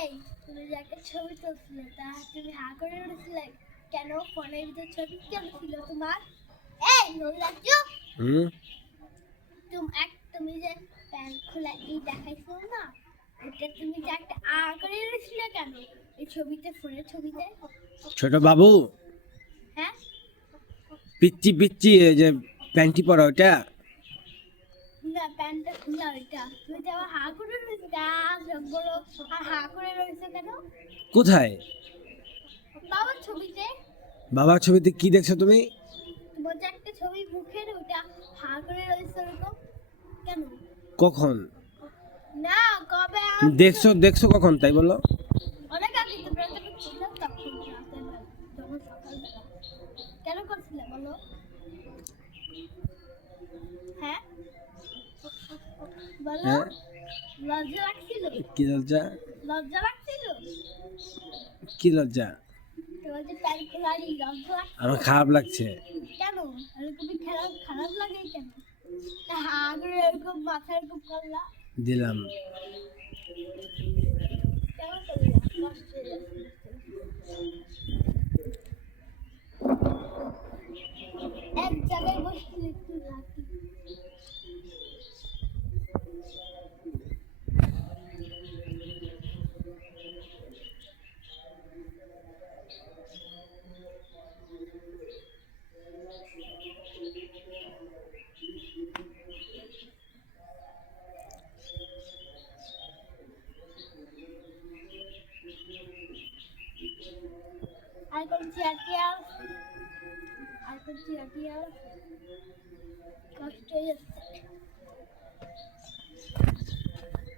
এই তুমি যে একটা ছবি তুলছিলে তা তুমি হা করে উঠেছিলে কেন? ফোনের ভিতর ছবি কেন ছিল তোমার? এই নৈরাজ্য! হুম তুমি যে প্যান্ট খোলা দেখাইছো না, ওটা তুমি যে একটা করে উঠেছিলে কেন এই ছবিতে, ফোনের ছবিতে? ছোট বাবু, হ্যাঁ, পিচ্চি পিচ্চি এই যে প্যান্টি পরা ওটা। না প্যান্টটা খোলা ওইটা, তুমি যে আবার হা করে রয়েছো বলো, আর হা করে রয়েছো কেন? কোথায়? বাবার ছবিতে। বাবার ছবিতে কি দেখছো তুমি? তোমার যে একটা ছবি মুখের ওটা হা করে রয়েছে ওরকম কেন? কখন না, কবে তুমি দেখছো দেখছো কখন তাই বলো? অনেক আগে তোমরা যখন ছিলাম তখন রাতের বেলা, যখন সকালবেলা। কেন করছিলে বলো? হ্যাঁ বলো। হ্যাঁ, লজ্জা লাগছিল? কি লজ্জা? লজ্জা লাগছিল? কি লজ্জা? তোমার যে প্যান্ট খোলারই লজ্জা লাগছিল? আমার খারাপ লাগছে। কেন? এরকমই খারাপ খারাপ লাগে কেন? হা করে এরকম মাথা এরকম করলা দিলাম। কেন করলা? কষ্ট হয়ে যাচ্ছে। এক জায়গায় বসলে একটু রাখি। আর কোন চেয়ার টেয়ার? আর কোন চেয়ার টেয়ার?